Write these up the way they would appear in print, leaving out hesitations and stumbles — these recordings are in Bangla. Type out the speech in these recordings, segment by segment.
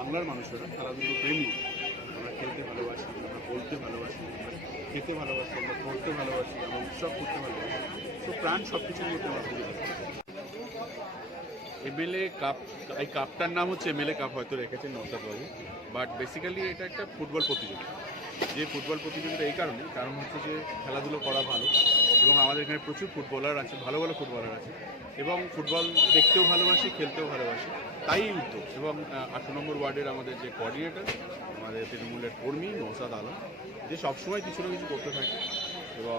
বাংলার মানুষেরা খেলাধুলো প্রেমী। আমরা খেলতে ভালোবাসি, আমরা বলতে ভালোবাসি, আমরা খেতে ভালোবাসি, আমরা পড়তে ভালোবাসি, আমরা উৎসব করতে ভালোবাসি। তো প্রাণ সব কিছুর মধ্যে আমরা খুঁজে পাই। এমএলএ কাপ, এই কাপটার নাম হচ্ছে এমএলএ কাপ, হয়তো রেখেছেন নৌসাদবাবু, বাট বেসিক্যালি এটা একটা ফুটবল প্রতিযোগিতা। যে ফুটবল প্রতিযোগিতা এই কারণ হচ্ছে যে খেলাধুলো করা ভালো, এবং আমাদের এখানে প্রচুর ফুটবলার আছে, ভালো ভালো ফুটবলার আছে, এবং ফুটবল দেখতেও ভালোবাসি, খেলতেও ভালোবাসি। তাই উদ্যোগ। এবং 8 নম্বর ওয়ার্ডের আমাদের যে কোঅর্ডিনেটর, আমাদের তৃণমূলের কর্মী নৌসাদ আলম, যে সবসময় কিছু না কিছু করতে থাকে, এবং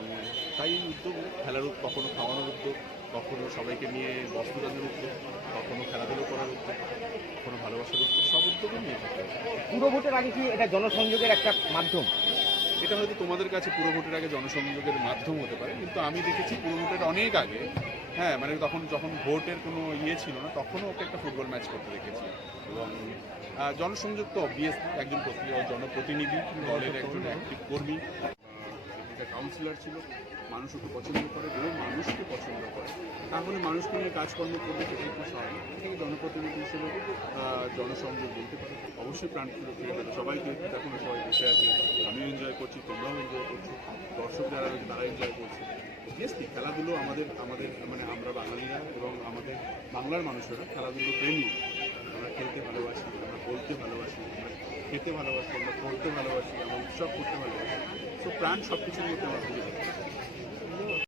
তাই উদ্যোগ। খেলার কখনো খাওয়ানোর উদ্যোগ, কখনো সবাইকে নিয়ে বস্ত্রদানের উদ্যোগ, কখনো খেলাধুলো করার উদ্যোগ, কখনো ভালোবাসার উদ্যোগ, সব উদ্যোগই নিয়ে থাকে। পুরো ভোটের আগে কি এটা জনসংযোগের একটা মাধ্যম? এটা হয়তো তোমাদের কাছে পুরো ভোটের আগে জনসংযোগের মাধ্যম হতে পারে, কিন্তু আমি দেখেছি পুরো ভোটের অনেক আগে, হ্যাঁ, মানে যখন ভোটের কোনো ছিল না, তখনও ওকে একটা ফুটবল ম্যাচ করতে দেখেছি। এবং জনসংযোগ তো অবভিয়াস, একজন জনপ্রতিনিধি, দলের একজন অ্যাক্টিভ কর্মী, একটা কাউন্সিলর ছিল, মানুষ ওকে পছন্দ করে এবং মানুষকে পছন্দ করে, তাহলে মানুষকে নিয়ে কাজকর্ম করবে, সেটা একটু স্বাভাবিক। এটাকে জনপ্রতিনিধি হিসেবে জনসংযোগ বলতে পারে। অবশ্যই প্রাণপ্রিয় ফিরে পেতে সবাইকে দেখুন, সবাই বসে আছে, আমিও এনজয় করছি, তোমরাও এনজয় করছো, দর্শক যারা রয়েছে তারা এনজয় করছে। অবভিয়াসলি খেলাধুলো আমাদের মানে আমরা বাঙালিরা এবং আমাদের বাংলার মানুষেরা খেলাধুলো প্রেমী। আমরা খেলতে ভালোবাসি, আমরা বলতে ভালোবাসি, আমরা খেতে ভালোবাসি, আমরা পড়তে ভালোবাসি, আমরা উৎসব করতে ভালোবাসি। তো প্রাণ সব কিছুর মধ্যে আমরা খুঁজে পাই।